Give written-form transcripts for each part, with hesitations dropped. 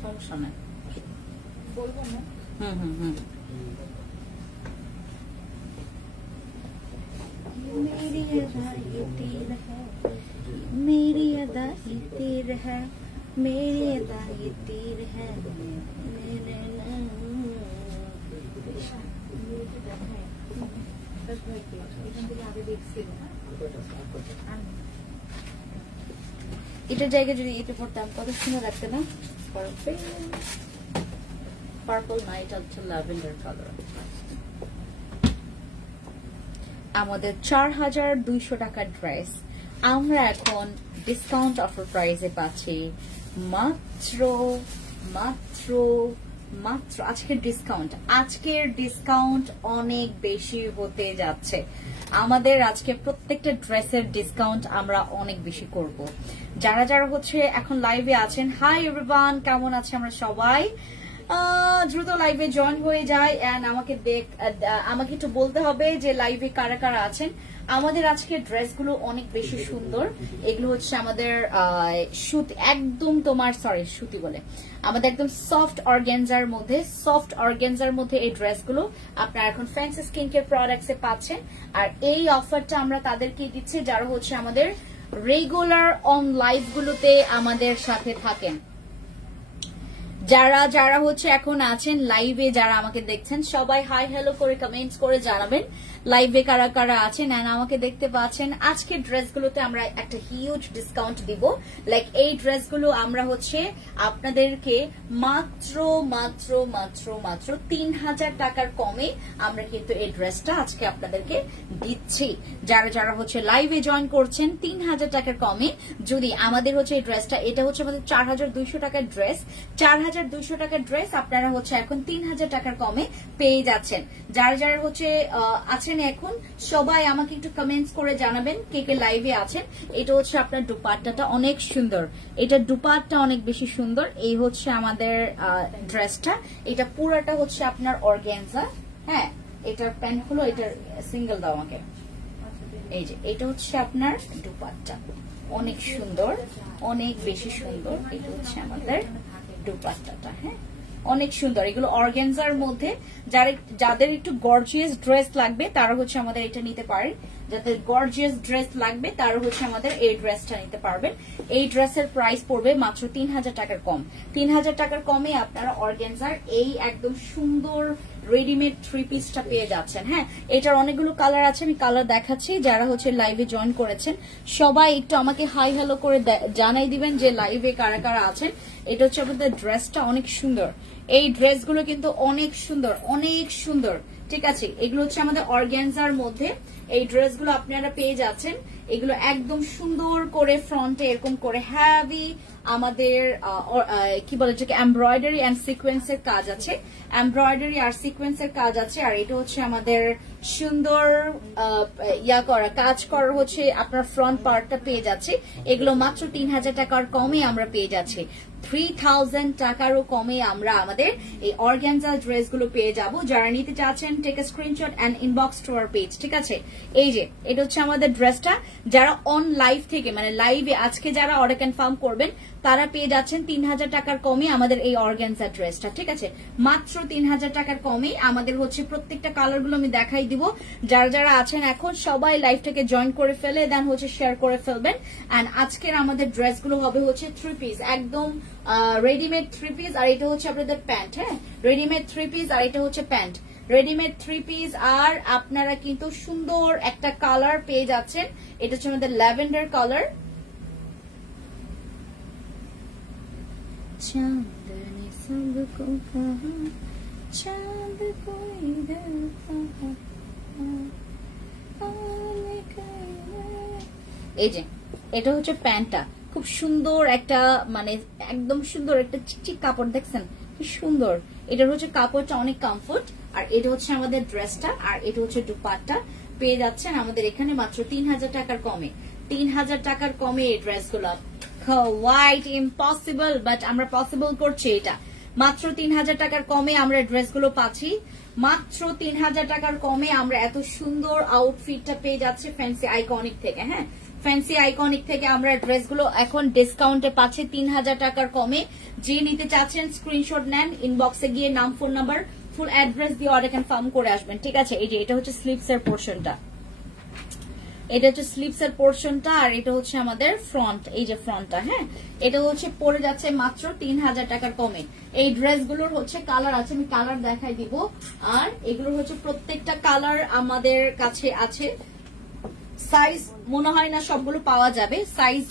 সমস্যা নাই, বলবো না। मेरी अदा ही तीर है, मेरी अदा ही तीर है। এটার জায়গায় যদি এটা পড়তাম কত সুন্দর লাগতো না? পার্পল না, এটা হচ্ছে ল্যাভেন্ডার কালার। আমাদের 4200 টাকার ড্রেস আমরা এখন ডিসকাউন্ট অফার প্রাইসে পাচ্ছি মাত্র মাত্র মাত্র আজকের ডিসকাউন্ট অনেক বেশি হতে যাচ্ছে। আমাদের আজকে প্রত্যেকটা ড্রেসের ডিসকাউন্ট আমরা অনেক বেশি করব। যারা যারা হচ্ছে এখন লাইভে আছেন, হাই এভরিওয়ান, কেমন আছে আমরা সবাই? দ্রুত লাইভে জয়েন হয়ে যায় এন্ড আমাকে একটু বলতে হবে যে লাইভে কারা কারা আছেন। আমাদের আজকে ড্রেসগুলো অনেক বেশি সুন্দর। এগুলো হচ্ছে আমাদের সুতি, একদম সুতি বলে আমাদের একদম সফট অর্গানজার মধ্যে এই ড্রেসগুলো আপনারা এখন ফ্যান্সি স্কিন কেয়ার প্রোডাক্টসে পাচ্ছেন। আর এই অফারটা আমরা তাদেরকে দিচ্ছি যারা হচ্ছে আমাদের রেগুলার অন লাইভ গুলোতে আমাদের সাথে থাকেন। যারা যারা হচ্ছে এখন আছেন লাইভে, যারা আমাকে দেখছেন সবাই হাই হ্যালো করে কমেন্টস করে জানাবেন লাইভে কারা কারা আছেন। এন্ড আমাকে দেখতে পাচ্ছেন আজকের ড্রেসগুলোতে আমরা একটা হিউজ ডিসকাউন্ট দিব। লাইক এই ড্রেসগুলো আমরা হচ্ছে আপনাদেরকে মাত্র মাত্র মাত্র মাত্র 3000 টাকার কমে আমরা কিন্তু এই ড্রেসটা আজকে আপনাদেরকে দিচ্ছি। যারা যারা হচ্ছে লাইভে জয়েন করছেন 3000 টাকার কমে যদি আমাদের হচ্ছে এই ড্রেসটা, এটা হচ্ছে আমাদের 4200 টাকার ড্রেস, 4200 টাকার ড্রেস আপনারা হচ্ছে এখন 3000 টাকার কমে পেয়ে যাচ্ছেন। যারা যারা হচ্ছে আছেন এখন সবাই আমাকে একটু কমেন্টস করে জানাবেন কে কে লাইভে আছেন। এটা হচ্ছে আপনার দুপাট্টাটা অনেক সুন্দর, এটা দুপাট্টা অনেক বেশি সুন্দর। এই হচ্ছে আমাদের ড্রেসটা, এটা পুরাটা হচ্ছে আপনার অর্গানজা। হ্যাঁ, এটার প্যান্ট হলো, এটার সিঙ্গেল দাও আমাকে। এই যে এটা হচ্ছে আপনার দুপাট্টা, অনেক সুন্দর, অনেক বেশি সুন্দর। এটা হচ্ছে আমাদের দুপাট্টাটা। হ্যাঁ, অনেক সুন্দর। এগুলো অর্গানজার মধ্যে যাদের একটু গর্জিয়াস ড্রেস লাগবে তারা হচ্ছে আমাদের এটা নিতে পারেন। যাদের গর্জিয়াস ড্রেস লাগবে তারা হচ্ছে আমাদের এই ড্রেসটা নিতে পারবেন। এই ড্রেসের প্রাইস পড়বে মাত্র 3000 টাকার কম। 3000 টাকার কমে আপনারা অর্গানজার এই একদম সুন্দর রেডিমেড 3 পিসটা পেয়ে যাচ্ছেন। হ্যাঁ, এটার অনেকগুলো কালার আছে, আমি কালার দেখাচ্ছি। যারা হচ্ছে লাইভে জয়েন করেছেন সবাই একটু আমাকে হাই হ্যালো করে জানাই দিবেন যে লাইভে কারা কারা আছেন। এটা হচ্ছে আমাদের ড্রেসটা অনেক সুন্দর। এই ড্রেসগুলো কিন্তু অনেক সুন্দর, অনেক সুন্দর। ঠিক আছে, এগুলো হচ্ছে আমাদের অর্গানজার মধ্যে এই ড্রেসগুলো আপনারা পেয়ে যাচ্ছেন। এগুলো একদম সুন্দর করে ফ্রন্টে এরকম করে হ্যাভি আমাদের কি বলে যেটাকে এমব্রয়ডারি এন্ড সিকোয়েন্সের কাজ আছে, এমব্রয়ডারি আর সিকোয়েন্সের কাজ আছে। আর এটা হচ্ছে আমাদের সুন্দর কাজ করা হচ্ছে আপনার ফ্রন্ট পার্টটা পেয়ে যাচ্ছে। এগুলো মাত্র 3000 টাকার কমে আমরা পেয়ে যাচ্ছি। 3000 টাকারও কমে আমরা আমাদের এই অর্গানজা ড্রেসগুলো পেয়ে যাব। যারা নিতে চাচ্ছেন take a screenshot and inbox to our page. ঠিক আছে, এই যে এটা হচ্ছে আমাদের ড্রেসটা। যারা অন লাইভ থেকে মানে লাইভে আজকে যারা অর্ডার কনফার্ম করবেন তারা পেয়ে যাচ্ছেন 3000 টাকার কমে আমাদের এই অর্গানজা ড্রেসটা। ঠিক আছে, মাত্র 3000 টাকার কমে আমাদের হচ্ছে প্রত্যেকটা কালার গুলো আমি দেখাই দিব। যারা যারা আছেন এখন সবাই লাইভটাকে জয়েন করে ফেলে দেন হচ্ছে শেয়ার করে ফেলবেন। এন্ড আজকের আমাদের ড্রেসগুলো হবে হচ্ছে 3 পিস, একদম রেডিমেড 3 পিস। আর এটা হচ্ছে আপনাদের প্যান্ট। হ্যাঁ, রেডিমেড 3 পিস আর এটা হচ্ছে প্যান্ট, রেডিমেড 3 পিস। আর আপনারা কিন্তু সুন্দর একটা কালার পেয়ে যাচ্ছেন, এটা হচ্ছে আমাদের ল্যাভেন্ডার কালার। চাঁদনি সবকো কহা চাঁদ কোই দেখা। এই যে এটা হচ্ছে প্যান্টটা, খুব সুন্দর একটা মানে একদম সুন্দর একটা চিকচিক কাপড়, দেখছেন কি সুন্দর। এটার হচ্ছে কাপড়টা অনেক কমফোর্ট। আর এটা হচ্ছে আমাদের ড্রেসটা, আর এটা হচ্ছে দুপাট্টা পেয়ে যাচ্ছেন আমাদের এখানে মাত্র 3000 টাকার কমে। 3000 টাকার কমে এই ড্রেসগুলো কোয়াইট ইম্পসিবল, বাট আমরা পসিবল করছি। এটা মাত্র 3000 টাকার কমে আমরা ড্রেসগুলো পাচ্ছি। মাত্র 3000 টাকার কমে আমরা এত সুন্দর আউটফিটটা পেয়ে যাচ্ছে ফ্যান্সি আইকনিক থেকে। হ্যাঁ, ফ্যান্সি আইকনিক থেকে আমরা ড্রেসগুলো এখন ডিসকাউন্টে পাচ্ছি 3000 টাকার কমে। যে নিতে চাচ্ছেন স্ক্রিনশট নেন, ইনবক্সে গিয়ে নাম, ফোন নাম্বার, ফুল অ্যাড্রেস দিয়ে অর্ডার কনফার্ম করে আসবেন, ঠিক আছে। এই যে এটা হচ্ছে স্লিভস এর পোর্শনটা, এটা হচ্ছে স্লিভস এর পোর্শনটা, আর এটা হচ্ছে আমাদের ফ্রন্ট, এই যে ফ্রন্টটা। হ্যাঁ, এটা হচ্ছে পড়ে যাচ্ছে মাত্র 3000 টাকার কমে। এই ড্রেসগুলোর হচ্ছে কালার আছে, আমি কালার দেখাই দিব। আর এগুলোর হচ্ছে প্রত্যেকটা কালার আমাদের কাছে আছে। সাইজ মনে হয় না সবগুলো পাওয়া যাবে, সাইজ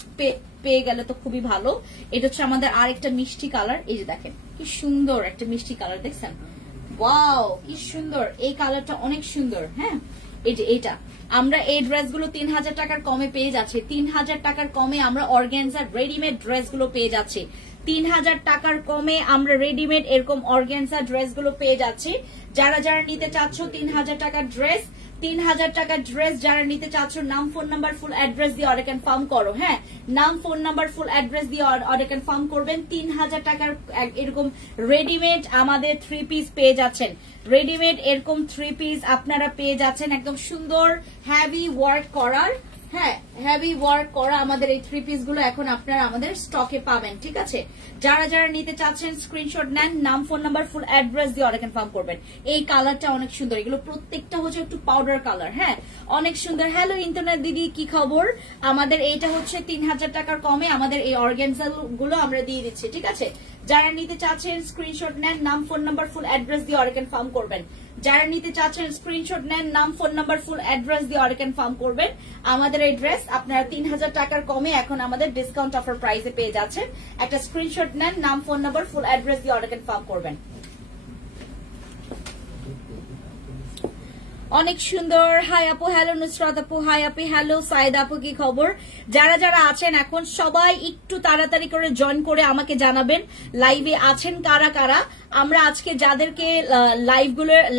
পেয়ে গেলে তো খুবই ভালো। এটা হচ্ছে আমাদের আরেকটা মিষ্টি কালার, এই যে দেখেন কি সুন্দর একটা মিষ্টি কালার, দেখছেন? ওয়াও, কি সুন্দর এই কালারটা, অনেক সুন্দর। হ্যাঁ, এই যে এইটা আমরা এই ড্রেসগুলো 3000 টাকার কমে পেয়ে যাচ্ছি। 3000 টাকার কমে আমরা অর্গানজার রেডিমেড ড্রেসগুলো পেয়ে যাচ্ছি। 3000 টাকার কমে আমরা রেডিমেড এরকম অর্গানজা ড্রেসগুলো পেয়ে যাচ্ছি। যারা যারা নিতে চাচ্ছ 3000 টাকার ড্রেস, 3000 টাকার ড্রেস যারা নিতে চাচ্ছ, নাম, ফোন নাম্বার, ফুল অ্যাড্রেস দিয়ে অর্ডার কনফার্ম করো। হ্যাঁ, নাম, ফোন নাম্বার, ফুল অ্যাড্রেস দিয়ে অর্ডার কনফার্ম করবেন। 3000 টাকার এরকম রেডিমেড আমাদের 3 পিস পেয়ে যাচ্ছেন। রেডিমেড এরকম 3 পিস আপনারা পেয়ে যাচ্ছেন, একদম সুন্দর হেভি ওয়ার্ক করার। হ্যাঁ, হেভি ওয়ার্ক করা আমাদের এই 3 পিস গুলো এখন আপনারা আমাদের স্টকে পাবেন, ঠিক আছে। যারা যারা নিতে চাচ্ছেন স্ক্রিনশট নেন, নাম, ফোন নাম্বার, ফুল অ্যাড্রেস দিয়ে অর্ডার কনফার্ম করবেন। এই কালারটা অনেক সুন্দর, এগুলো প্রত্যেকটা হচ্ছে একটু পাউডার কালার। হ্যাঁ, অনেক সুন্দর। হ্যালো ইন্টারনেট দিদি, কি খবর? আমাদের এইটা হচ্ছে 3000 টাকার কমে আমাদের এই অর্গানজা গুলো আমরা দিয়ে দিচ্ছি, ঠিক আছে। যারা নিতে চাচ্ছেন স্ক্রিনশট নেন, নাম, ফোন নাম্বার, ফুল অ্যাড্রেস দিয়ে অর্ডার কনফার্ম করবেন। যারা নিতে চাচ্ছেন স্ক্রিনশট নেন, নাম, ফোন নাম্বার, ফুল অ্যাড্রেস দিয়ে অর্ডার কনফার্ম করবেন। আমাদের এই ড্রেস আপনারা 3000 টাকার কমে এখন আমাদের ডিসকাউন্ট অফার প্রাইসে পেয়ে যাচ্ছেন। একটা স্ক্রিনশট নেন, নাম, ফোন নাম্বার, ফুল অ্যাড্রেস দিয়ে অর্ডার কনফার্ম করবেন। অনেক সুন্দর। হাই আপু, হ্যালো নুসরাত আপু, হাই আপু, হ্যালো সাইদ আপু, কি খবর? যারা যারা আছেন এখন সবাই একটু তাড়াতাড়ি করে জয়েন করে আমাকে জানাবেন লাইভে আছেন কারা কারা। আমরা আজকে যাদেরকে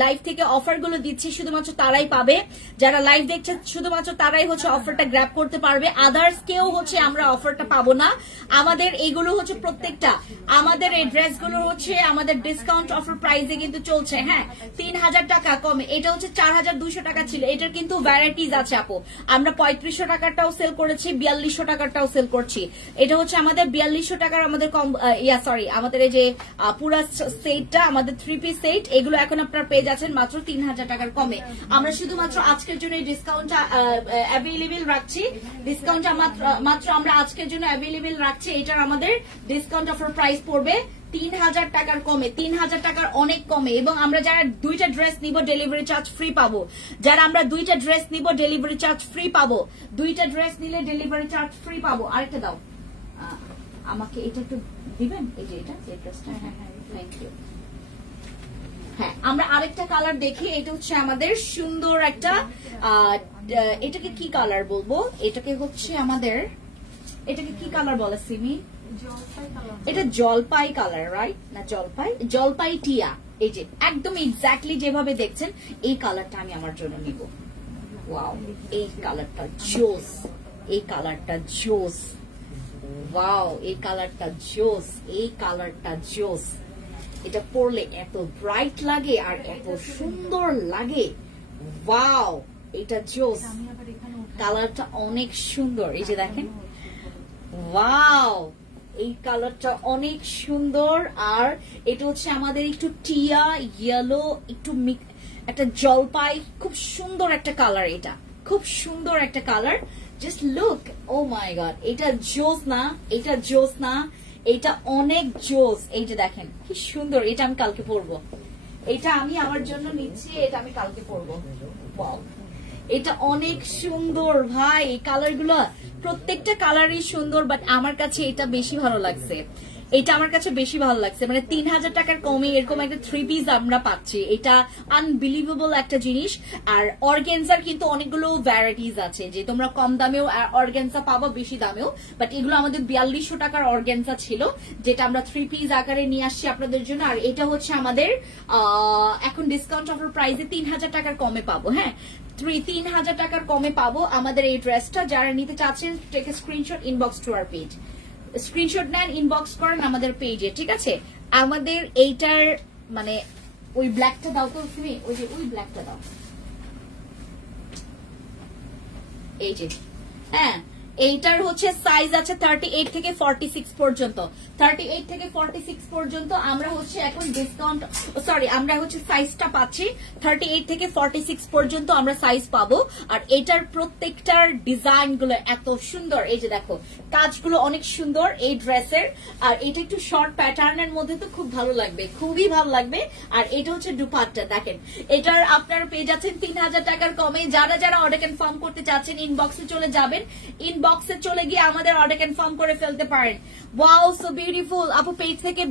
লাইভ থেকে অফার গুলো দিচ্ছি শুধুমাত্র তারাই পাবে। যারা লাইভ দেখছে শুধুমাত্র তারাই হচ্ছে অফারটা গ্র্যাব করতে পারবে, আদার্স কেউ হচ্ছে আমরা অফারটা পাবো না। আমাদের এইগুলো হচ্ছে প্রত্যেকটা আমাদের এই ড্রেসগুলো হচ্ছে আমাদের ডিসকাউন্ট অফার প্রাইসে কিন্তু চলছে। হ্যাঁ, 3000 টাকা কমে। এটা হচ্ছে 4200 টাকা ছিল, এটার কিন্তু ভ্যারাইটিস আছে আপু। আমরা 3500 টাকারটাও সেল করেছি, 4200 টাকারটাও সেল করছি। এটা হচ্ছে আমাদের 4200 টাকার আমাদের আমাদের এই যে পুরা সেটটা আমাদের 3 পিস সেট, এগুলো এখন আপনারা পেয়ে যাচ্ছেন মাত্র 3000 টাকার কমে। আমরা শুধুমাত্র আজকের জন্য এই ডিসকাউন্টটা অ্যাভেলেবেল রাখছি। ডিসকাউন্টটা মাত্র আমরা আজকের জন্য অ্যাভেলেবেল রাখছি। এটার আমাদের ডিসকাউন্ট অফার প্রাইস পড়বে 3000 টাকার কমে, 3000 টাকার অনেক কমে। এবং আমরা যারা 2টা ড্রেস নিব ডেলিভারি চার্জ ফ্রি পাবো। যারা আমরা 2টা ড্রেস নিব ডেলিভারি চার্জ ফ্রি পাবো। 2টা ড্রেস নিলে ডেলিভারি চার্জ ফ্রি পাবো। আরেকটা দাও আমাকে, এটা একটু দিবেন, এই যে এটা এই ড্রেসটা। হ্যাঁ হ্যাঁ, থ্যাংক ইউ। হ্যাঁ, আমরা আরেকটা কালার দেখি। এটা হচ্ছে আমাদের সুন্দর একটা, এটাকে কি কালার বলবো? এটাকে হচ্ছে আমাদের, এটাকে কি কালার বলে সিমি? এটা জলপাই কালার, রাইট? না জলপাই টিয়া। এই যে একদম এক্স্যাক্টলি যেভাবে দেখছেন এই কালারটা আমি আমার জন্য নিব। ওয়াও, এই কালারটা জোস, এই কালারটা জোস। ওয়াও, এই কালারটা জোস, এই কালারটা জোস। এটা পরলে এত ব্রাইট লাগে আর এত সুন্দর লাগে। ওয়াও, এটা জোস, কালারটা অনেক সুন্দর। এই যে দেখেন, ওয়াও, এই কালারটা অনেক সুন্দর। আর এটা হচ্ছে আমাদের একটু টিয়া ইয়েলো, একটু একটা জলপাই, খুব সুন্দর একটা কালার। এটা খুব সুন্দর একটা কালার। জাস্ট লুক, ও মাই গড, এটা জোস না? এটা জোস না? এটা অনেক জোস। এই যে দেখেন কি সুন্দর। এটা আমি কালকে পরবো, এটা আমি আমার জন্য নিচ্ছি, এটা আমি কালকে পরবো। ওয়াও, এটা অনেক সুন্দর ভাই। এই কালার গুলো প্রত্যেকটা কালারই সুন্দর, বাট আমার কাছে এটা বেশি ভালো লাগছে। এটা আমার কাছে বেশি ভালো লাগছে। মানে 3000 টাকার কমে এরকম একটা 3 পিস আমরা পাচ্ছি, এটা আনবিলিভেবল একটা জিনিস। আর অর্গানজার কিন্তু অনেকগুলো ভ্যারাইটিস আছে, যে তোমরা কম দামেও অর্গানজা পাবো, বেশি দামেও। বাট এগুলো আমাদের 4200 টাকার অর্গানজা ছিল, যেটা আমরা 3 পিস আকারে নিয়ে আসছি আপনাদের জন্য। আর এটা হচ্ছে আমাদের এখন ডিসকাউন্ট অফার প্রাইসে 3000 টাকার কমে পাবো। হ্যাঁ, 3000 টাকার কমে পাবো আমাদের এই ড্রেসটা। যারা নিতে চাচ্ছেন take a screenshot, inbox to our page. Screenshot নেন, ইনবক্স করেন আমাদের পেজে, ঠিক আছে। আমাদের এইটার মানে ওই ব্ল্যাকটা দাও তো তুমি, ওই যে ওই ব্ল্যাকটা দাও। এই যে, হ্যাঁ, এইটার হচ্ছে সাইজ আছে 38 থেকে 46 পর্যন্ত। 38 থেকে 46 পর্যন্ত আমরা হচ্ছে এখন ডিসকাউন্ট, সরি আমরা হচ্ছে সাইজটা পাচ্ছি 38 থেকে 46 পর্যন্ত আমরা সাইজ পাবো। আর এটার প্রত্যেকটার ডিজাইন গুলো এত সুন্দর, এই যে দেখো কাজগুলো অনেক সুন্দর এই ড্রেসের। আর এটা একটু শর্ট প্যাটার্নের মধ্যে তো খুব ভালো লাগবে, খুবই ভালো লাগবে। আর এটা হচ্ছে দুপাট্টা, দেখেন এটার আপনার পেয়ে যাচ্ছেন 3000 টাকার কমে। যারা যারা অর্ডার কনফার্ম করতে চাচ্ছেন ইনবক্সে চলে যাবেন, ইনবক্সে চলে গিয়ে আমাদের অর্ডার কনফার্ম করে ফেলতে পারেন। Wow so beautiful. আপু পেজ থেকে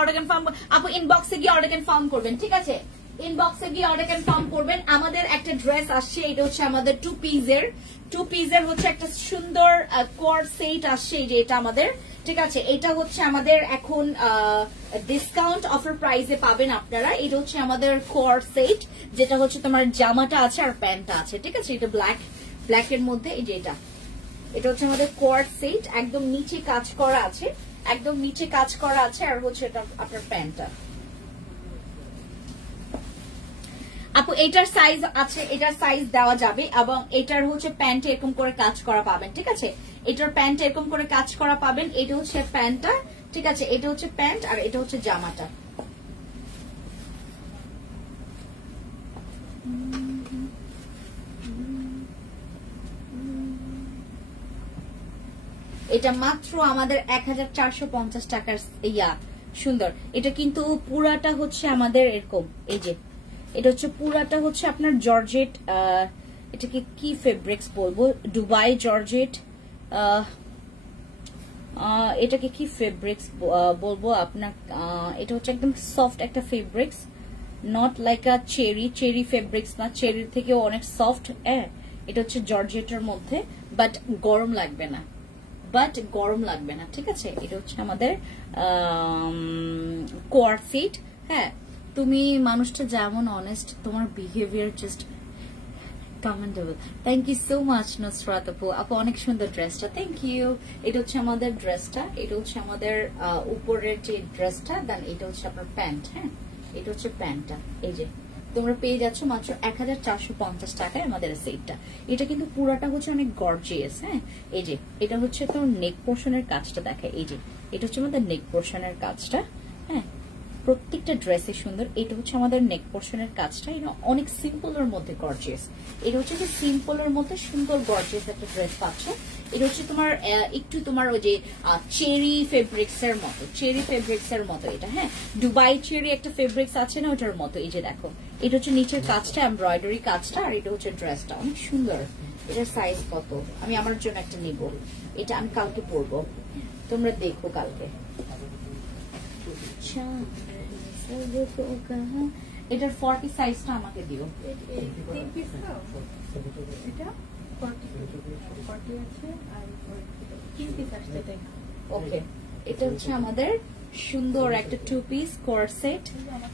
অর্ডার কনফার্ম, আপু ইনবক্সে গিয়ে অর্ডার কনফার্ম করবেন, ঠিক আছে? ইনবক্সে গিয়ে অর্ডার কনফার্ম করবেন। আমাদের একটা ড্রেস আসছে, এটা হচ্ছে আমাদের টু পিসের হচ্ছে একটা সুন্দর কোয়ার্ড সেট আসছে, এই যে এটা আমাদের, ঠিক আছে? এটা হচ্ছে আমাদের এখন ডিসকাউন্ট অফার প্রাইসে পাবেন আপনারা। এটা হচ্ছে আমাদের কোয়ার্ড সেট, যেটা হচ্ছে তোমার জামাটা আছে আর প্যান্টটা আছে, ঠিক আছে? এটা ব্ল্যাক এর মধ্যে, এই যে এটা হচ্ছে আমাদের কোয়ার্ড সেট, একদম নিচে কাজ করা আছে, একদম নিচে কাজ করা আছে। আর হচ্ছে এটা আপনার প্যান্টটা। আপু এটার সাইজ আছে, এটার সাইজ দেওয়া যাবে, এবং এটার হচ্ছে প্যান্ট এরকম করে কাজ করা পাবেন, ঠিক আছে? এটার প্যান্ট এরকম করে কাজ করা পাবেন। এটা হচ্ছে প্যান্টটা, ঠিক আছে? এটা হচ্ছে প্যান্ট আর এটা হচ্ছে জামাটা। এটা মাত্র আমাদের 1450 টাকার ইয়া সুন্দর। এটা কিন্তু পুরাটা হচ্ছে আমাদের এরকম, এই যে এটা হচ্ছে পুরাটা হচ্ছে আপনার জর্জেট, এটাকে কি ফেব্রিক্স বলবো, দুবাই জর্জেট, এটাকে কি ফেব্রিক্স বলবো আপনার, এটা হচ্ছে একদম সফট একটা fabrics, not like a cherry fabrics না, চেরির থেকে অনেক সফট। এটা হচ্ছে জর্জেটের মধ্যে, বাট গরম লাগবে না, ঠিক আছে? এটা হচ্ছে আমাদের কোয়ার্ড সেট। হ্যাঁ, তুমি মানুষটা যেমন অনেস্ট, তোমার behaviour just commendable. Thank you so much Nusrat আপু। আপু অনেক সুন্দর ড্রেসটা, থ্যাংক ইউ। এটা হচ্ছে আমাদের ড্রেসটা, এটা হচ্ছে আমাদের উপরের যে ড্রেসটা, দেন এটা হচ্ছে আপনার প্যান্ট। হ্যাঁ, এটা হচ্ছে প্যান্টটা, এই যে তোমরা পেয়ে যাচ্ছ মাত্র 1450 টাকায় আমাদের সেটটা। এটা কিন্তু পুরাটা হচ্ছে অনেক গর্জিয়াস। হ্যাঁ, এই যে এটা হচ্ছে তোমার নেক পোর্শনের কাজটা দেখায়, এই যে এটা হচ্ছে আমাদের নেক পোর্শনের কাজটা। হ্যাঁ, প্রত্যেকটা ড্রেসে সুন্দর। এটা হচ্ছে আমাদের নেক পোর্শনের কাজটা, এটা অনেক সিম্পলের মধ্যে গর্জিয়াস। এটা হচ্ছে যে সিম্পলের মধ্যে সুন্দর গর্জিয়াস একটা ড্রেস পাচ্ছ। এটা হচ্ছে তোমার একটু তোমার ওই যে চেরি ফেব্রিক্স এর মতো এটা। হ্যাঁ, দুবাই চেরি একটা ফেব্রিক্স আছে না, ওটার মতো। এই যে দেখো, এটা হচ্ছে নিচের কাজটা, এমব্রয়ডারি কাজটা, আর এটা হচ্ছে ড্রেসটা অনেক সুন্দর। এটার সাইজ কত, আমি আমার জন্য একটা নিব, এটা আমি কালকে পরবো, তোমরা দেখো কালকে। এটার 40 সাইজটা আমাকে দিও। ওকে, এটা হচ্ছে আমাদের সুন্দর একটা টু পিস কোয়ার্ড সেট।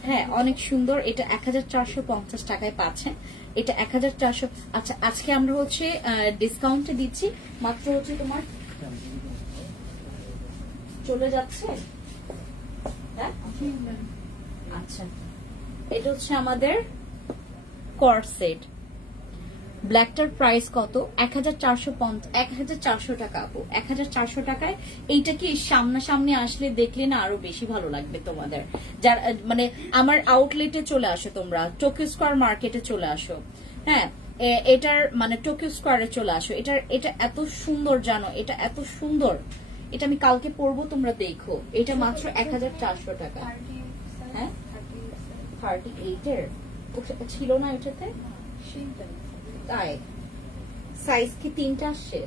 হ্যাঁ, অনেক সুন্দর। এটা 1450 টাকায় পাচ্ছেন। এটা 1400। আচ্ছা, আজকে আমরা হচ্ছে ডিসকাউন্টে দিচ্ছি মাত্র হচ্ছে তোমার চলে যাচ্ছে। আচ্ছা, এটা হচ্ছে আমাদের কোয়ার্ড সেট। ব্ল্যাকটার প্রাইস কত? 1450 টাকা আপু। 1400 টাকায় এইটা কি সামনাসামনি আসলে দেখলে না আরো বেশি ভালো লাগবে তোমাদের। যার মানে আমার আউটলেটে চলে আসো, তোমরা টোকিও স্কয়ার মার্কেটে চলে আসো। হ্যাঁ, এটার মানে টোকিও স্কয়ারে চলে আসো। এটা এত সুন্দর, জানো এটা এত সুন্দর। এটা আমি কালকে পরবো, তোমরা দেখো। এটা মাত্র 1400 টাকা। হ্যাঁ, 38 এর ছিল না এটাতে? তাই সাইজ কি 3টা আসছে?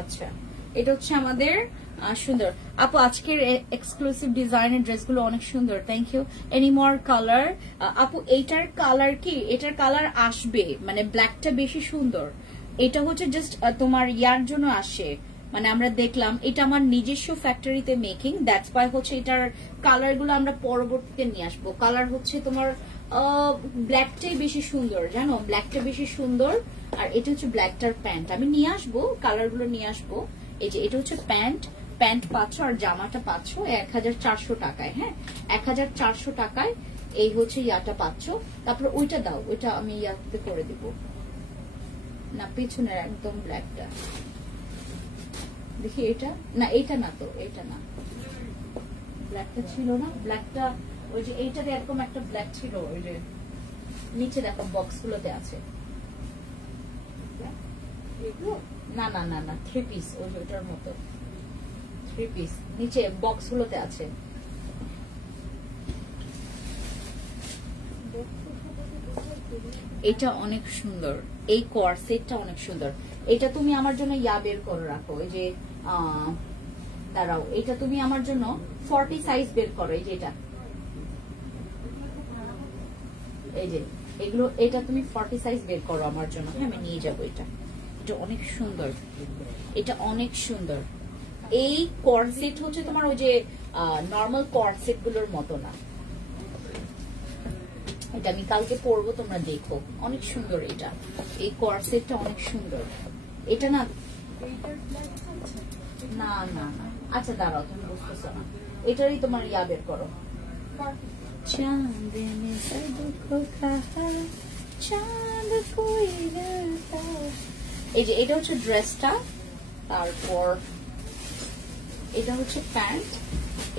আচ্ছা, এটা হচ্ছে আমাদের সুন্দর। আপু আজকের এক্সক্লুসিভ ডিজাইনের ড্রেসগুলো অনেক সুন্দর, thank you. Any more colour? আপু এইটার কালার কি, এটার কালার আসবে, মানে ব্ল্যাকটা বেশি সুন্দর। এটা হচ্ছে জাস্ট তোমার ইয়ার জন্য আসে, মানে আমরা দেখলাম এটা আমার নিজস্ব ফ্যাক্টরিতে মেকিং, দ্যাটস ওয়াই হচ্ছে এটার কালার গুলো আমরা পরবর্তীতে নিয়ে আসবো। কালার হচ্ছে তোমার ব্ল্যাকটাই বেশি সুন্দর, জানো, ব্ল্যাকটা বেশি সুন্দর। আর এটা হচ্ছে ব্ল্যাকটার প্যান্ট, আমি নিয়ে আসবো, কালার গুলো নিয়ে আসবো। এই যে এটা হচ্ছে প্যান্ট পাচ্ছ, আর জামাটা পাচ্ছ 1400 টাকায়। হ্যাঁ, 1400 টাকায় এই হচ্ছে ইয়াটা পাচ্ছ। তারপরে ওইটা দাও, ওইটা আমি ইয়াতে করে দিব। না পেছনের একদম ব্ল্যাকটা দেখি, এটা না, এটা না তো, এটা না, ব্ল্যাকটা ছিল না, ব্ল্যাকটা ওই যে এইটাতে এরকম একটা ব্ল্যাক ছিল, ওই যে নিচে দেখো বক্স গুলোতে আছে। না না না না, 3 পিস, ওই যে ওটার মতো 3 পিস নিচে বক্স গুলোতে আছে। এটা অনেক সুন্দর, এই কোয়ারসেটটা অনেক সুন্দর। এটা তুমি আমার জন্য ইয়া বের করে রাখো, এই যে দাঁড়াও, এটা তুমি আমার জন্য 40 সাইজ বের করো, এই যে এটা, এই যে এগুলো, এটা তুমি 40 সাইজ বের করো আমার জন্য। হ্যাঁ আমি নিয়ে যাবো এটা, এটা অনেক সুন্দর, এটা অনেক সুন্দর। এই কোয়ারসেট হচ্ছে তোমার ওই যে নর্মাল কোয়ারসেট গুলোর মতো না, এটা আমি কালকে পরবো, তোমরা দেখো, অনেক সুন্দর। এটা এই কোয়ারসেটটা অনেক সুন্দর। এটা না না না না, আচ্ছা দাঁড়াও, তুমি বুঝতেছো না, এটারই তোমার ইয়া বের করো। এই যে এটা হচ্ছে ড্রেসটা, তারপর এটা হচ্ছে প্যান্ট,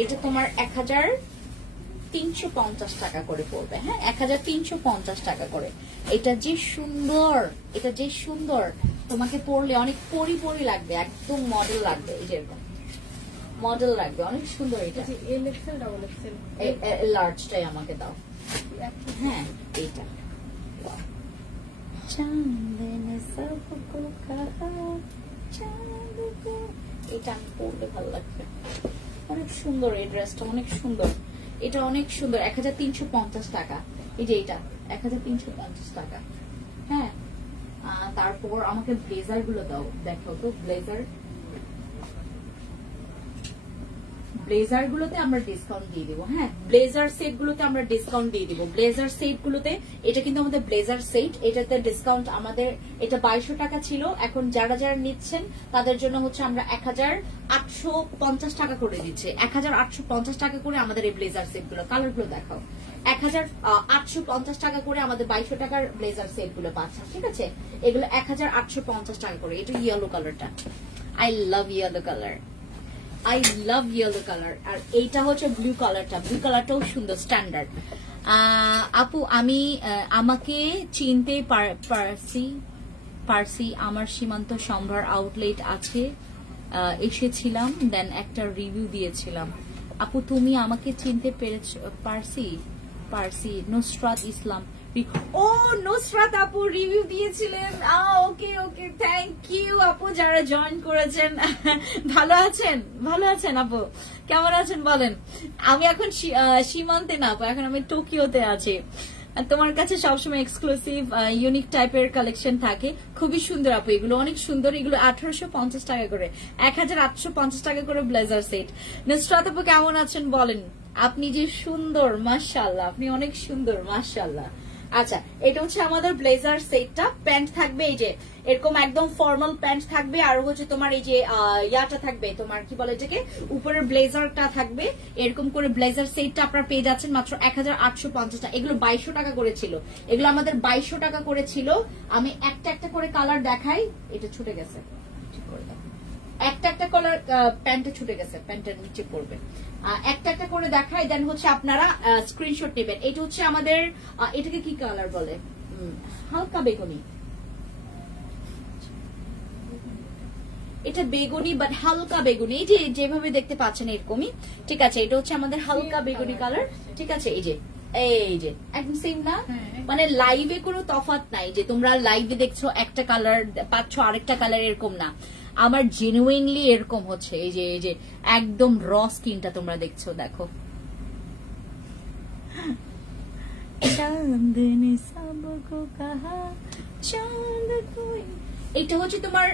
এটা তোমার 1350 টাকা করে পড়বে। হ্যাঁ 1350 টাকা করে। এটা যে সুন্দর, এটা যে সুন্দর, তোমাকে পরলে অনেক পরি পরি লাগবে, একদম মডেল লাগবে, এই যে এরকম মডেল লাগবে, অনেক সুন্দর। এটা লার্জটাই আমাকে দাও। হ্যাঁ এইটা এটা আমি পরলে ভালো লাগবে, অনেক সুন্দর এই ড্রেসটা, অনেক সুন্দর, এটা অনেক সুন্দর। 1350 টাকা। এই যে এটা 1350 টাকা। হ্যাঁ তারপর আমাকে ব্লেজার গুলো দাও, দেখো তো ব্লেজার, ব্লেজার গুলোতে আমরা ডিসকাউন্ট দিয়ে দিব। হ্যাঁ ব্লেজার সেট গুলোতে আমরা ডিসকাউন্ট দিয়ে দিব। ব্লেজার সেট গুলোতে, এটা কিন্তু আমাদের ব্লেজার সেট, এটাতে ডিসকাউন্ট আমাদের, এটা 2200 টাকা ছিল, এখন যারা যারা নিচ্ছেন তাদের জন্য হচ্ছে আমরা 1850 টাকা করে দিচ্ছে। 1850 টাকা করে আমাদের এই ব্লেজার সেট গুলো, কালার গুলো দেখাও। 1850 টাকা করে আমাদের 2200 টাকার ব্লেজার সেট গুলো পাচ্ছেন, ঠিক আছে? এগুলো 1850 টাকা করে। এটা ইয়েলো কালারটা, I love yellow colour, I love yellow colour. আর এইটা হচ্ছে ব্লু কালারটা, ব্লু কালারটাও সুন্দর, স্ট্যান্ডার্ড। আপু আমি আমাকে চিনতে পারছি, আমার সীমান্ত সম্ভার আউটলেট আছে, এসেছিলাম, দেন একটা রিভিউ দিয়েছিলাম। আপু তুমি আমাকে চিনতে পারছি, নুসরাত ইসলাম। ও নুসরাত আপু রিভিউ দিয়েছিলেন, ওকে ওকে, থ্যাংক ইউ আপু যারা জয়েন করেছেন। ভালো আছেন? ভালো আছেন আপু? কেমন আছেন বলেন? আমি এখন সীমান্তে না আপু, এখন আমি টোকিওতে আছি। তোমার কাছে সবসময় এক্সক্লুসিভ ইউনিক টাইপের কালেকশন থাকে, খুবই সুন্দর আপু, এগুলো অনেক সুন্দর। এগুলো 1850 টাকা করে, 1850 টাকা করে ব্লেজার সেট। নুসরাত আপু কেমন আছেন বলেন? আপনি যে সুন্দর, মাশাআল্লাহ, আপনি অনেক সুন্দর, মাশাআল্লাহ। আচ্ছা এটা হচ্ছে আমাদের ব্লেজার সেটটা। প্যান্ট থাকবে এই যে এরকম একদম ফর্মাল প্যান্ট থাকবে, আর হচ্ছে তোমার এই যে ইয়াটা থাকবে, তোমার কি বলে এটাকে, উপরের ব্লেজারটা থাকবে। এরকম করে ব্লেজার সেটটা আপনারা পেয়ে যাচ্ছেন মাত্র 1850 টাকা। এগুলো 2200 টাকা করে ছিল, এগুলো আমাদের 2200 টাকা করে ছিল। আমি একটা একটা করে কালার দেখাই, এটা ছুটে গেছে, ঠিক করে দাও। একটা একটা কালার প্যান্টে ছুটে গেছে, প্যান্টের নিচে পড়বে। একটা একটা করে দেখাই, দেন হচ্ছে আপনারা স্ক্রিনশট নেবেন। এটা হচ্ছে আমাদের, এটাকে কি কালার বলে, হালকা বেগুনি, এটা বেগুনি বাট হালকা বেগুনি, এই যে যেভাবে দেখতে পাচ্ছেন এরকমই, ঠিক আছে? এটা হচ্ছে আমাদের হালকা বেগুনি কালার, ঠিক আছে? এই যে একদম সেম না, মানে লাইভে কোনো তফাৎ নাই যে তোমরা লাইভে দেখছো একটা কালার পাচ্ছ আরেকটা কালার, এরকম না। আমার জেনুইনলি এরকম হচ্ছে, এই যে একদম র স্কিনটা তোমরা দেখছো, দেখো। এটা হচ্ছে তোমার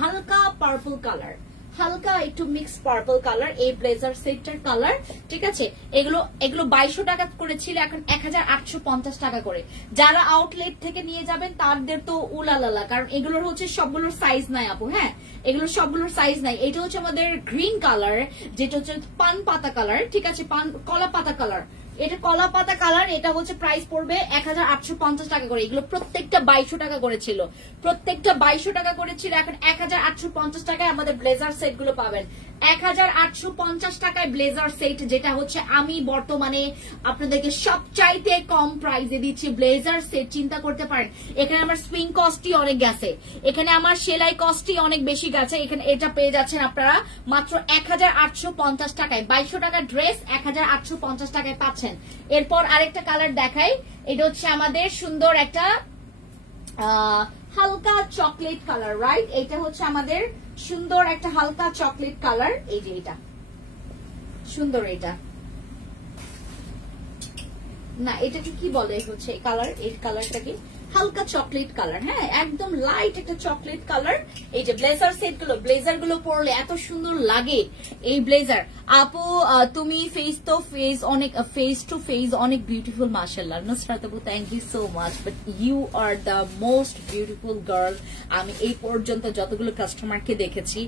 হালকা পার্পল কালার, হালকা একটু মিক্স পার্পল কালার, এই ব্লেজার সেটটার কালার, ঠিক আছে? এগুলো 2200 টাকা করে ছিল, এখন 1850 টাকা করে। যারা আউটলেট থেকে নিয়ে যাবেন তাদের তো উলালালা, কারণ এগুলোর হচ্ছে সবগুলোর সাইজ নাই আপু। হ্যাঁ এগুলোর সবগুলোর সাইজ নাই। এটা হচ্ছে আমাদের গ্রিন কালার, যেটা হচ্ছে পান পাতা কালার, ঠিক আছে? কলা পাতা কালার, এটা কলা পাতা কালার, এটা হচ্ছে প্রাইস পড়বে 1850 টাকা করে। এগুলো প্রত্যেকটা 2200 টাকা করে ছিল, প্রত্যেকটা 2200 টাকা করে ছিল। এখন 1850 টাকায় আমাদের ব্লেজার সেট গুলো পাবেন। 1850 টাকায় ব্লেজার সেট, যেটা হচ্ছে আমি বর্তমানে আপনাদেরকে সবচাইতে কম প্রাইসে দিচ্ছি ব্লেজার সেট। চিন্তা করতে পারেন, এখানে আমার স্পিন কস্টই অনেক গেছে, এখানে আমার সেলাই কস্টই অনেক বেশি গেছে। এখানে এটা পেয়ে যাচ্ছেন আপনারা মাত্র 1850 টাকায়। 2200 টাকার ড্রেস 1850 টাকায় পাচ্ছেন। এরপর আরেকটা কালার দেখাই, এটা হচ্ছে আমাদের সুন্দর একটা হালকা চকলেট কালার, রাইট? এটা হচ্ছে আমাদের সুন্দর একটা হালকা চকলেট কালার। এই যে এটা সুন্দর, এটা না, এটাকে কি বলে হচ্ছে কালার, এই কালারটা কি হালকা চকলেট কালার, হ্যাঁ একদম লাইট একটা চকলেট কালার। এই যে ব্লেজার সেট গুলো, ব্লেজার গুলো পরলে এত সুন্দর লাগে এই ব্লেজার। আপু তুমি ফেস টু ফেস অনেক বিউটিফুল, মাশাআল্লাহ। নুসরাত আপু thank you so much, but you are the most beautiful girl. আমি এই পর্যন্ত যতগুলো কাস্টমারকে দেখেছি,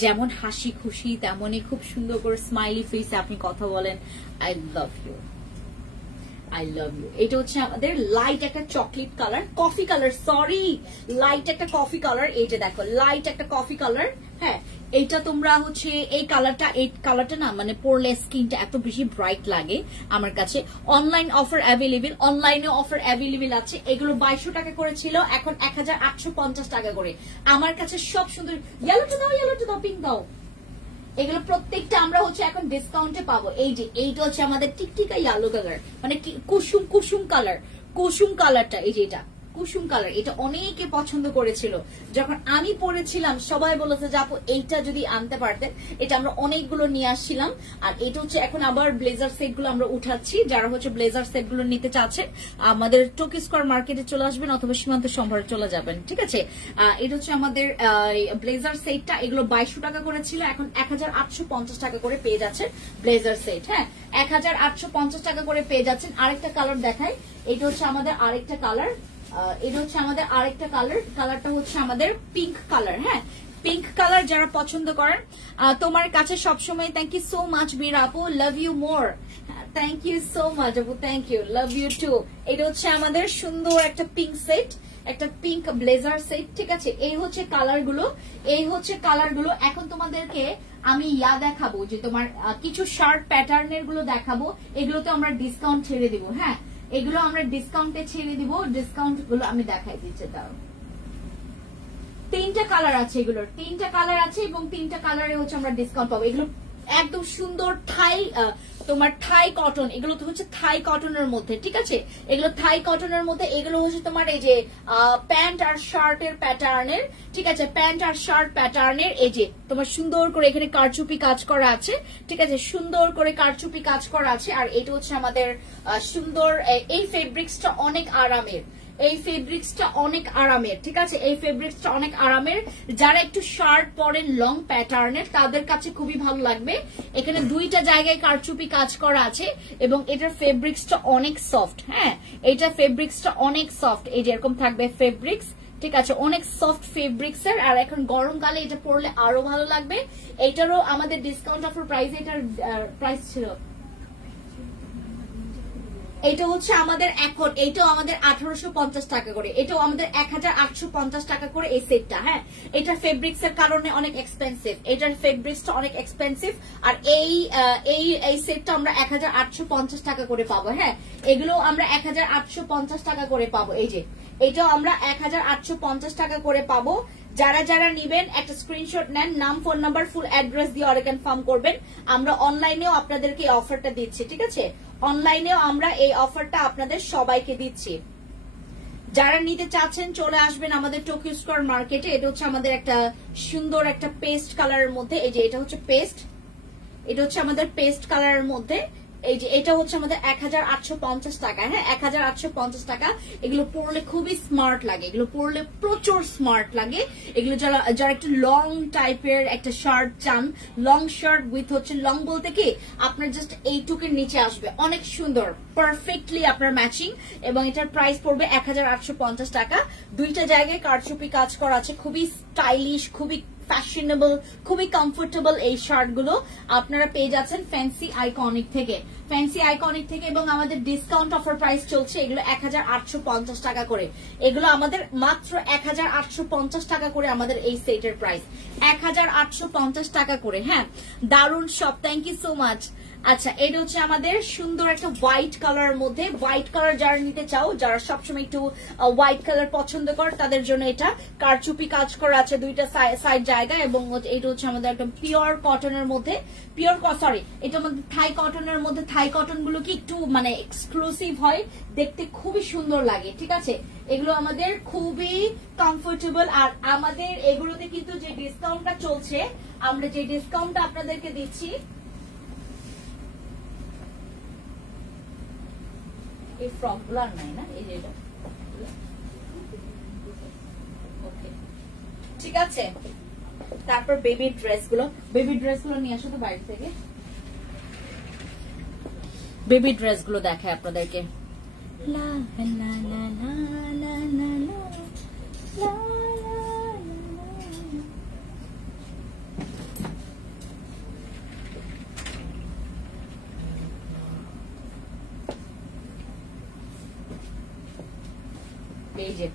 যেমন হাসি খুশি তেমনই খুব সুন্দর করে স্মাইলি ফেসে আপনি কথা বলেন। I love you, I love you. এটা হচ্ছে আমাদের লাইট একটা chocolate colour, coffee colour, sorry light একটা কফি কালার। এই যে দেখো লাইট একটা কফি কালার, হ্যাঁ এইটা তোমরা হচ্ছে এই কালারটা না মানে পরলে স্কিনটা এত বেশি ব্রাইট লাগে আমার কাছে। অনলাইন অফার অ্যাভেলেবেল, অনলাইনে অফার অ্যাভেলেবেল আছে। এগুলো 2200 টাকা করে ছিল, এখন 1850 টাকা করে। আমার কাছে সব সুন্দর, ইয়েলোটা দাও, পিঙ্ক দাও। এগুলো প্রত্যেকটা আমরা হচ্ছে এখন ডিসকাউন্টে পাবো। এই যে এইটা হচ্ছে আমাদের টিকটিকা ইয়েলো কালার, মানে কুসুম কালারটা। এই যে এটা কুসুম কালার, এটা অনেকে পছন্দ করেছিল। যখন আমি পরেছিলাম সবাই বলেছে যে আপু এইটা যদি আনতে পারতেন, এটা আমরা অনেকগুলো নিয়ে আসছিলাম। আর এটা হচ্ছে এখন আবার ব্লেজার সেট গুলো আমরা উঠাচ্ছি। যারা হচ্ছে ব্লেজার সেট গুলো নিতে চাচ্ছেন আমাদের টোকি স্কয়ার মার্কেটে চলে আসবেন অথবা সীমান্ত সম্ভারে চলে যাবেন, ঠিক আছে? এটা হচ্ছে আমাদের ব্লেজার সেটটা, এগুলো 2200 টাকা করে ছিল, এখন 1850 টাকা করে পেয়ে যাচ্ছেন ব্লেজার সেট। হ্যাঁ 1850 টাকা করে পেয়ে যাচ্ছেন। আরেকটা কালার দেখাই, এটা হচ্ছে আমাদের আরেকটা কালার, কালারটা হচ্ছে আমাদের পিঙ্ক কালার। হ্যাঁ পিঙ্ক কালার যারা পছন্দ করেন, তোমার কাছে সবসময় thank you so much Bira আপু, love you more. Thank you so much আপু, thank you, love you too. এটা হচ্ছে আমাদের সুন্দর একটা পিঙ্ক সেট, একটা পিঙ্ক ব্লেজার সেট, ঠিক আছে? এই হচ্ছে কালারগুলো। এখন তোমাদেরকে আমি দেখাবো যে তোমার কিছু শার্ট প্যাটার্নের গুলো দেখাবো। এগুলোতে আমরা ডিসকাউন্ট ছেড়ে দিব। হ্যাঁ এগুলো আমরা ডিসকাউন্টে ছেড়ে দিব, ডিসকাউন্ট গুলো আমি দেখাই দিচ্ছি। দাও, 3টা কালার আছে, এগুলোর 3টা কালার আছে এবং 3টা কালারে হচ্ছে আমরা ডিসকাউন্ট পাবো। এগুলো একদম সুন্দর তোমার থাই কটন, এগুলো তো হচ্ছে থাই কটনের মধ্যে, ঠিক আছে? এগুলো থাই কটনের মধ্যে, এগুলো হচ্ছে তোমার এই যে প্যান্ট আর শার্টের প্যাটার্নের, ঠিক আছে? প্যান্ট আর শার্ট প্যাটার্নের। এই যে তোমার সুন্দর করে এখানে কারচুপি কাজ করা আছে, ঠিক আছে? সুন্দর করে কারচুপি কাজ করা আছে। আর এটা হচ্ছে আমাদের সুন্দর, এই ফেব্রিক্সটা অনেক আরামের, ঠিক আছে? এই ফেব্রিক্সটা অনেক আরামের। যারা একটু শার্ট পরেন লং প্যাটার্নের তাদের কাছে খুবই ভালো লাগবে। এখানে 2টা জায়গায় কারচুপি কাজ করা আছে এবং এটার ফেব্রিক্সটা অনেক সফট। হ্যাঁ এটা ফেব্রিক্সটা অনেক সফট, এই যে এরকম থাকবে ফেব্রিক্স, ঠিক আছে? অনেক সফট ফেব্রিক্স এর। আর এখন গরমকালে এটা পরলে আরো ভালো লাগবে। এটারও আমাদের ডিসকাউন্ট অফার প্রাইস, এটার প্রাইস ছিল, এটা হচ্ছে আমাদের এখন, এইটাও আমাদের 1850 টাকা করে, এটাও আমাদের 1850 টাকা করে এই সেটটা। হ্যাঁ এটার ফেব্রিক্স এর কারণে অনেক এক্সপেন্সিভ, এটার ফেব্রিক্সটা অনেক এক্সপেন্সিভ। আর এই সেটটা আমরা 1850 টাকা করে পাবো। হ্যাঁ এগুলো আমরা 1850 টাকা করে পাবো। এই যে এটাও আমরা 1850 টাকা করে পাবো। যারা নিবেন একটা স্ক্রিনশট নেন, নাম, ফোন নাম্বার, ফুল অ্যাড্রেস দিয়ে অর্ডার কনফার্ম করবেন। আমরা অনলাইনেও আপনাদেরকে এই অফারটা দিচ্ছি, ঠিক আছে? অনলাইনেও আমরা এই অফারটা আপনাদের সবাইকে দিচ্ছি। যারা নিতে চাচ্ছেন চলে আসবেন আমাদের টোকিও স্কয়ার মার্কেটে। এটা হচ্ছে আমাদের একটা সুন্দর একটা পেস্ট কালারের মধ্যে, এই যে এটা হচ্ছে পেস্ট, এটা হচ্ছে আমাদের পেস্ট কালারের মধ্যে। এই যে এটা হচ্ছে আমাদের 1850 টাকা। হ্যাঁ 1850 টাকা। এগুলো পরলে খুবই স্মার্ট লাগে, এগুলো পরলে প্রচুর স্মার্ট লাগে। এগুলো যারা একটু লং টাইপের একটা শার্ট চান, লং শার্ট উইথ হচ্ছে লং বলতে কি আপনার জাস্ট এইটুকের নিচে আসবে, অনেক সুন্দর পারফেক্টলি আপনার ম্যাচিং। এবং এটার প্রাইস পড়বে 1850 টাকা। 2টা জায়গায় কারচুপি কাজ করা আছে, খুবই স্টাইলিশ, খুবই ফ্যাশনেবল, খুবই কমফোর্টেবল এই শার্টগুলো আপনারা পেয়ে যাচ্ছেন ফ্যান্সি আইকনিক থেকে। ফ্যান্সি আইকনিক থেকে, এবং আমাদের ডিসকাউন্ট অফার প্রাইস চলছে এগুলো 1850 টাকা করে। এগুলো আমাদের মাত্র 1850 টাকা করে আমাদের এই সেটের প্রাইস, 1850 টাকা করে। হ্যাঁ, দারুন সব, থ্যাংক ইউ সো মাচ। আচ্ছা, এটা হচ্ছে আমাদের সুন্দর একটা হোয়াইট কালারের মধ্যে। হোয়াইট কালার যারা নিতে চাও, যারা সবসময় একটু হোয়াইট কালার পছন্দ করে, তাদের জন্য এটা কারচুপি কাজ করা আছে দুইটা সাইড জায়গায়, এবং এটা হচ্ছে আমাদের একদম পিওর কটনের মধ্যে, এটা আমাদের থাই কটনের মধ্যে। থাই কটন গুলো কি একটু মানে এক্সক্লুসিভ হয়, দেখতে খুবই সুন্দর লাগে, ঠিক আছে। এগুলো আমাদের খুবই কমফোর্টেবল। আর আমাদের এগুলোতে কিন্তু যে ডিসকাউন্টটা চলছে, আমরা যে ডিসকাউন্টটা আপনাদেরকে দিচ্ছি, এই ফ্রক গুলো আর নাই না, এই যে এটা, ওকে ঠিক আছে। তারপর বেবি ড্রেস গুলো নিয়ে আসো তো বাইরে থেকে। বেবি ড্রেস গুলো দেখায় আপনাদেরকে। লা লা লা লা লা লা লা লা। এই যে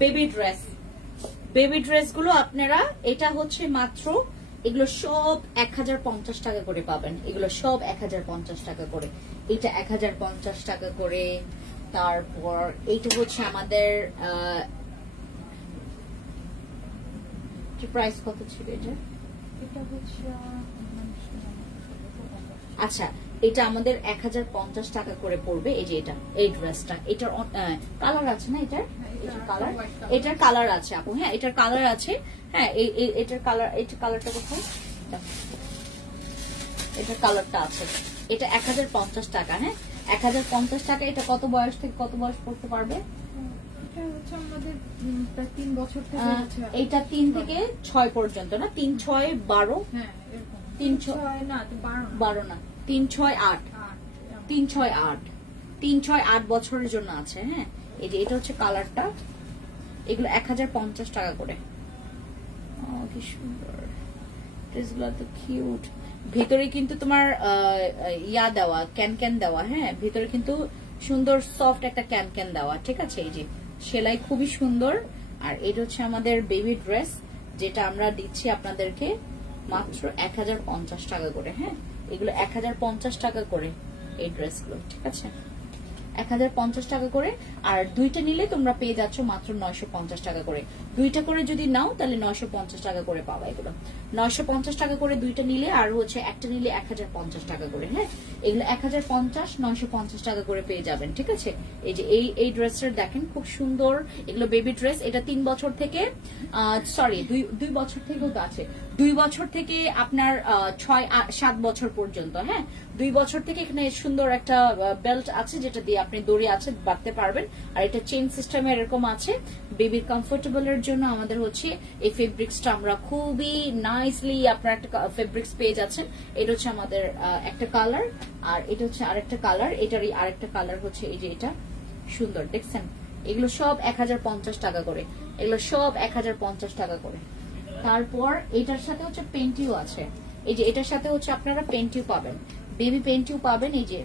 বেবি ড্রেস গুলো আপনারা, এটা হচ্ছে মাত্র, এগুলো সব 1050 টাকা করে পাবেন। এগুলো সব 1050 টাকা করে, এটা 1050 টাকা করে। তারপর এইটা হচ্ছে আমাদের প্রাইস কত ছিল এটা? এটা হচ্ছে, আচ্ছা, এটা আমাদের 1050 টাকা করে পড়বে। এই যে এটা, এই ড্রেসটা, এটার কালার আছে না, এটার কালার আছে আপু। হ্যাঁ, এটার কালার আছে। হ্যাঁ, এটার কালারটা কোথায়? এটার কালারটা আছে। এটা 1050 টাকা। হ্যাঁ, 1050 টাকা। এটা কত বয়স থেকে কত বয়স পড়তে পারবে? এইটা 3 থেকে 6 পর্যন্ত না, 3, 6, 12, 3, 6 না, 12 না, 3, 6, 8, 3, 6, 8, 3, 6, 8 বছরের জন্য আছে। হ্যাঁ, এই যে এটা হচ্ছে কালারটা। এগুলো 1050 টাকা করে। কি সুন্দর ড্রেসগুলো, তো কিউট। ভিতরে কিন্তু তোমার ইয়া দেওয়া, ক্যান দেওয়া। হ্যাঁ, ভিতরে কিন্তু সুন্দর সফট একটা ক্যান দেওয়া, ঠিক আছে। এই যে সেলাই খুবই সুন্দর। আর এটা হচ্ছে আমাদের বেবি ড্রেস, যেটা আমরা দিচ্ছি আপনাদেরকে মাত্র 1050 টাকা করে। হ্যাঁ, এগুলো 1050 টাকা করে এই ড্রেসগুলো, ঠিক আছে, 1050 টাকা করে। আর দুইটা নিলে তোমরা পেয়ে যাচ্ছ মাত্র 950 টাকা করে। দুইটা করে যদি নাও তাহলে 950 টাকা করে পাওয়া। এগুলো 950 টাকা করে দুইটা নিলে, আর হচ্ছে একটা নিলে 1050 টাকা করে। হ্যাঁ, এগুলো 1050, 950 টাকা করে পেয়ে যাবেন, ঠিক আছে। এই যে এই ড্রেসটা দেখেন, খুব সুন্দর। এগুলো বেবি ড্রেস। এটা 3 বছর থেকে, সরি 2 বছর থেকেও তো আছে, 2 বছর থেকে আপনার 6-7 বছর পর্যন্ত। হ্যাঁ, 2 বছর থেকে এখানে সুন্দর একটা বেল্ট আছে, যেটা দিয়ে আপনি দড়ি আছে বাঁধতে পারবেন। আর এটা চেইন সিস্টেম এরকম আছে। বেবির কমফোর্টেবল এর জন্য আমাদের হচ্ছে এই ফেব্রিক্সটা আমরা খুবই নাইসলি, আপনার একটা ফেব্রিক্স পেয়ে যাচ্ছেন। এটা হচ্ছে আমাদের একটা কালার, আর এটা হচ্ছে আরেকটা কালার। এটারই আরেকটা কালার হচ্ছে এই যে এটা, সুন্দর দেখছেন। এগুলো সব 1050 টাকা করে। এগুলো সব 1050 টাকা করে। তারপর এটার সাথে হচ্ছে পেন্টিও আছে। এই যে এটার সাথে হচ্ছে আপনারা পেন্টিও পাবেন, বেবি পেন্টিও পাবেন। এই যে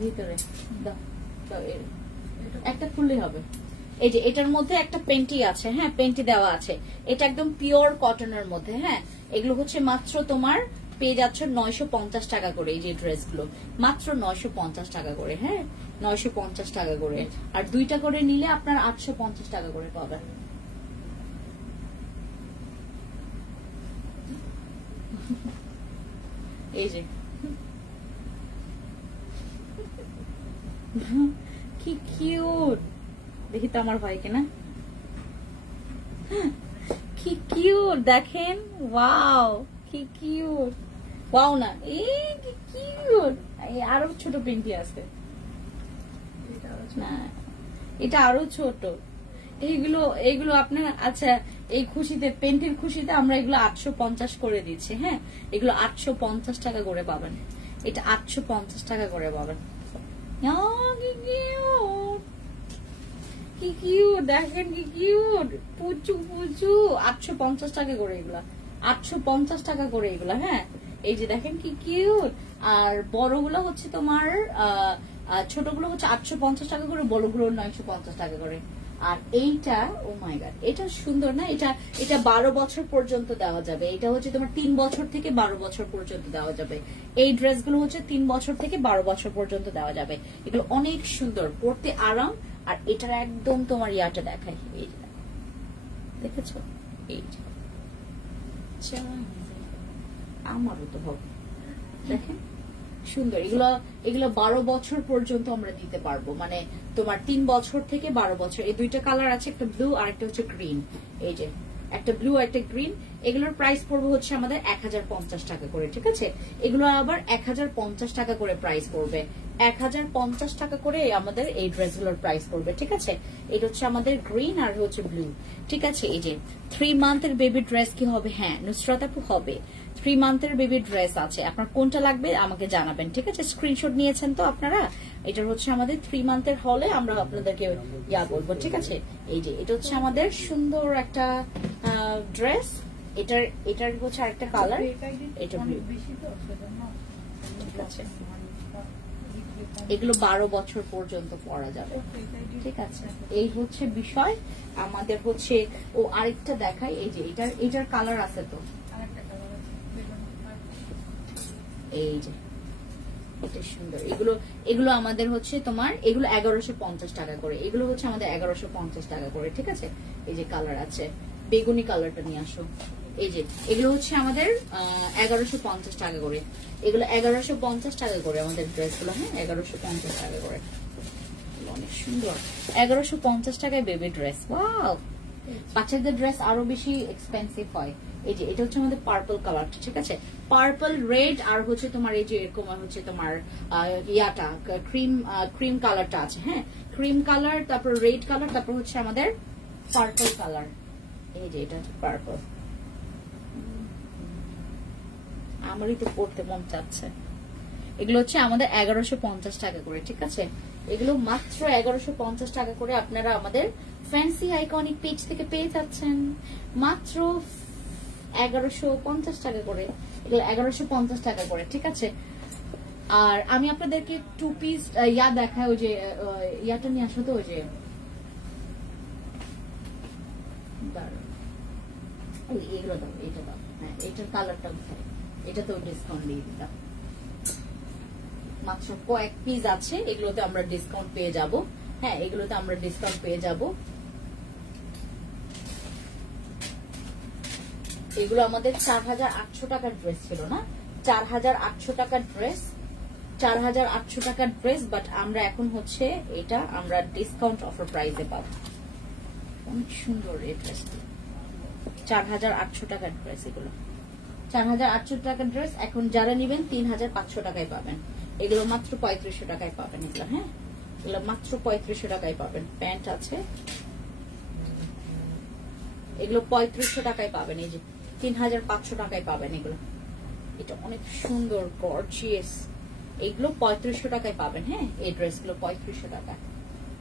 ভিতরে একটা খুললেই হবে। এই যে এটার মধ্যে একটা পেন্টি আছে। হ্যাঁ, পেন্টি দেওয়া আছে। এটা একদম পিওর কটনের মধ্যে। হ্যাঁ, এগুলো হচ্ছে মাত্র তোমার পেয়ে যাচ্ছ 950 টাকা করে। এই যে ড্রেসগুলো মাত্র 950 টাকা করে। হ্যাঁ, 950 টাকা করে। আর দুইটা করে নিলে আপনার 850 টাকা করে পাবেন। এই যে কি কিউট, দেখি তো আমার ভাইকে না, কি কিউট দেখেন। ওয়াও, কি কিউট। ওয়াও না, এই কি কিউট। আরো ছোট পেন্টি আছে না, এটা আরো ছোট। এইগুলো এইগুলো আপনার আচ্ছা এই খুশিতে পেন্টের খুশিতে আমরা এগুলো 850 করে দিচ্ছি। হ্যাঁ, এগুলো 850 টাকা করে পাবেন। এটা 850 টাকা করে পাবেন। কি কিউট দেখেন, কি কিউট পুচু পুচু। 850 টাকা করে এগুলা, 850 টাকা করে এগুলা। হ্যাঁ, এই যে দেখেন কি কিউট। আর বড়গুলো হচ্ছে তোমার ছোটগুলো হচ্ছে 850 টাকা করে, বড়গুলো 950 টাকা করে। আর এইটা ও মাই গড, এটা সুন্দর না? এটা এটা 12 বছর পর্যন্ত দেওয়া যাবে। এটা হচ্ছে তোমার 3 বছর থেকে 12 বছর পর্যন্ত দেওয়া যাবে। এই ড্রেসগুলো হচ্ছে 3 বছর থেকে 12 বছর পর্যন্ত দেওয়া যাবে। এগুলো অনেক সুন্দর, পরতে আরাম। আর এটার একদম তোমার ইয়াটা দেখাই, এই যে দেখেছো, এই যে আমারও তো হবে, দেখেন সুন্দর। এগুলো এগুলো 12 বছর পর্যন্ত আমরা দিতে পারবো, মানে তোমার 3 বছর থেকে 12 বছর। এই দুইটা কালার আছে, একটা ব্লু আর একটা হচ্ছে গ্রিন। এই যে একটা ব্লু আর একটা গ্রিন। এগুলোর প্রাইস পড়বে হচ্ছে আমাদের 1050 টাকা করে, ঠিক আছে? এগুলো আবার 1050 টাকা করে প্রাইস পড়বে, 1050 টাকা করে আমাদের এই ড্রেসগুলোর প্রাইস পড়বে, ঠিক আছে? এটা হচ্ছে আমাদের গ্রিন আর হচ্ছে ব্লু, ঠিক আছে? এই যে 3 মান্থের বেবি ড্রেস কি হবে? হ্যাঁ নুসরাত আপু হবে। 3 মান্থের বেবি ড্রেস আছে, আপনার কোনটা লাগবে আমাকে জানাবেন, ঠিক আছে? স্ক্রিনশট নিয়েছেন তো আপনারা? এটা হচ্ছে আমাদের 3 মান্থের হলে আমরা আপনাদেরকে ইয়া বলবো, ঠিক আছে? এই যে এটা হচ্ছে আমাদের সুন্দর একটা ড্রেস। এটার হচ্ছে আরেকটা কালার, এটা ব্লু, ঠিক আছে? এগুলো 12 বছর পর্যন্ত পরা যাবে, ঠিক আছে? এই হচ্ছে বিষয় আমাদের হচ্ছে। ও আরেকটা দেখাই, এই যে এটার কালার আছে তো, এই যে এটা সুন্দর। এগুলো আমাদের হচ্ছে তোমার, এগুলো 1150 টাকা করে। এগুলো হচ্ছে আমাদের 1150 টাকা করে, ঠিক আছে? এই যে কালার আছে, বেগুনি কালারটা নিয়ে আসো। এই যে এগুলো হচ্ছে আমাদের 1150 টাকা করে। এগুলো 1150 টাকা করে আমাদের ড্রেসগুলো। হ্যাঁ, 1150 টাকা করে, অনেক সুন্দর। 1150 টাকায় বেবি ড্রেস। ওয়াও, বাচ্চাদের ড্রেস আরো বেশি এক্সপেন্সিভ হয়। এই যে এটা হচ্ছে আমাদের পার্পল কালার, ঠিক আছে? পার্পল, রেড আর হচ্ছে তোমার এই যে এরকম হচ্ছে তোমার ইয়াটা ক্রিম কালারটা আছে। হ্যাঁ, ক্রিম কালার, তারপর রেড কালার, তারপর হচ্ছে আমাদের পার্পল কালার। এই যে এটা হচ্ছে পার্পল। আমারই তো পড়তে মন চাচ্ছে। এগুলো হচ্ছে আমাদের 1150 টাকা করে, ঠিক আছে? এগুলো মাত্র 1150 টাকা করে আপনারা আমাদের ফ্যান্সি আইকনিক পেজ থেকে পেয়ে যাচ্ছেন, মাত্র 1150 টাকা করে। এগুলো 1150 টাকা করে, ঠিক আছে? আর আমি আপনাদেরকে 2 পিস ইয়া দেখাই, ওই যে ইয়াটা নিয়ে আসো তো, ওই যে এগুলো দাও, এটা দাও। হ্যাঁ, এটার কালারটা কোথায়? এটা তো ডিসকাউন্ট দিয়ে দিতাম। মাত্র কয়েক পিস আছে, এগুলোতে আমরা ডিসকাউন্ট পেয়ে যাব। হ্যাঁ, এগুলোতে আমরা ডিসকাউন্ট পেয়ে যাব। এগুলো আমাদের 4800 টাকার ড্রেস ছিল না? 4800 টাকার ড্রেস, 4800 টাকার ড্রেস। বাট আমরা এখন হচ্ছে এটা আমরা ডিসকাউন্ট অফার প্রাইসে পাবো। অনেক সুন্দর এই ড্রেসটি, 4800 টাকার ড্রেস। এগুলো 4800 টাকার ড্রেস। এখন যারা নেবেন 3500 টাকায় পাবেন। এগুলো মাত্র 3500 টাকায় পাবেন এগুলো। হ্যাঁ, এগুলো মাত্র 3500 টাকায় পাবেন। প্যান্ট আছে, এগুলো 3500 টাকায় পাবেন। এই যে 3500 টাকায় পাবেন এগুলো। এটা অনেক সুন্দর, গর্জিয়াস। এগুলো 3500 টাকায় পাবেন। হ্যাঁ, এই ড্রেসগুলো 3500 টাকা।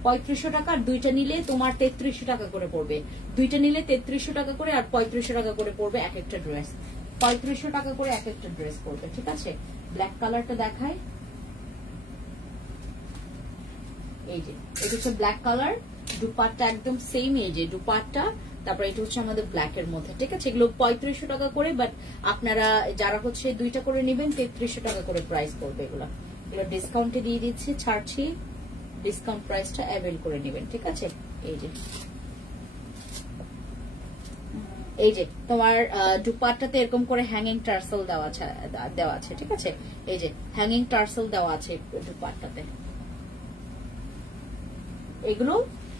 3500 টাকা। আর দুইটা নিলে তোমার 3300 টাকা করে পড়বে। দুইটা নিলে 3300 টাকা করে, আর 3500 টাকা করে পড়বে এক একটা ড্রেস। 3500 টাকা করে এক একটা ড্রেস পড়বে, ঠিক আছে? ব্ল্যাক কালারটা দেখায়, এই যে এটা হচ্ছে ব্ল্যাক কালার। দুপাট্টা একদম সেম, এই যে দুপাট্টা। তারপর এটা হচ্ছে আমাদের ব্ল্যাক এর মধ্যে, ঠিক আছে? এগুলো 3500 টাকা করে। বাট আপনারা যারা হচ্ছে দুইটা করে নেবেন 3300 টাকা করে প্রাইস পড়বে এগুলো। এগুলো ডিসকাউন্টে দিয়ে দিচ্ছি, ছাড়ছি। ডিসকাউন্ট প্রাইসটা অ্যাভেল করে নেবেন, ঠিক আছে? এই যে এই যে তোমার দুপাট্টাতে এরকম করে হ্যাঙ্গিং টার্সেল দেওয়া আছে, ঠিক আছে? এই যে হ্যাঙ্গিং টার্সেল দেওয়া আছে দুপাট্টাতে। এগুলো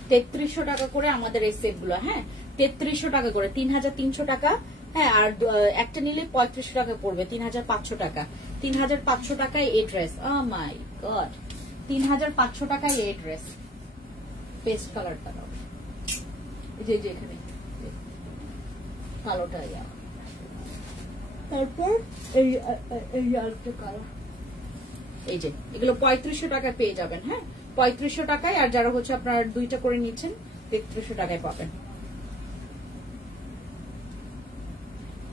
3300 টাকা করে আমাদের এই সেট গুলো। হ্যাঁ, 3300 টাকা করে, 3300 টাকা। হ্যাঁ, আর একটা নিলে 3500 টাকা পড়বে, 3500 টাকা। 3500 টাকায় এই ড্রেস। ও মাই গড, 3500 টাকায় এই ড্রেস। পেস্ট কালারটা দাও, যে এখানে কালোটা, তারপর এই আরেকটা কালার, এই যে এগুলো 3500 টাকায় পেয়ে যাবেন। হ্যাঁ, 3500 টাকায়। আর যারা হচ্ছে আপনার দুইটা করে নিচ্ছেন 3300 টাকায় পাবেন,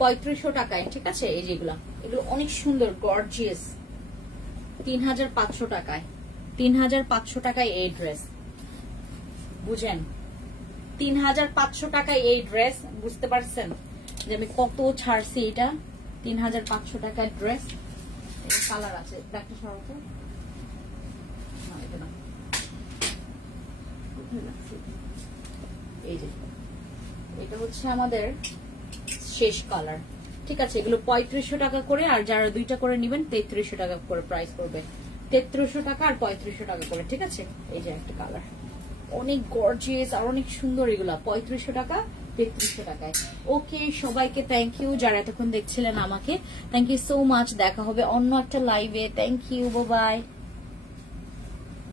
3500 টাকায়। ঠিক আছে, এই যেগুলো, এগুলো অনেক সুন্দর গর্জিয়াস। 3500 টাকায়, 3500 টাকায় এই ড্রেস, বুঝেন? 3500 টাকায় এই ড্রেস, বুঝতে পারছেন যে আমি কত ছাড়ছি? এটা 3500 টাকায় ড্রেস। কালার আছে, ব্ল্যাকটা সরাতে না, এটা না, এই যে এটা হচ্ছে আমাদের শেষ কালার। ঠিক আছে, এগুলো 3500 টাকা করে। আর যারা দুইটা করে নেবেন 3300 টাকা করে প্রাইস করবে, 3300 টাকা আর 3500 টাকা করে। ঠিক আছে, এই যে একটা কালার, অনেক গর্জিয়াস আর অনেক সুন্দর। এগুলা 3500 টাকা, 3300 টাকায়। ওকে, সবাইকে থ্যাংক ইউ যারা এতক্ষণ দেখছিলেন আমাকে, থ্যাংক ইউ সো মাচ। দেখা হবে অন্য একটা লাইভে। Thank you, bye by.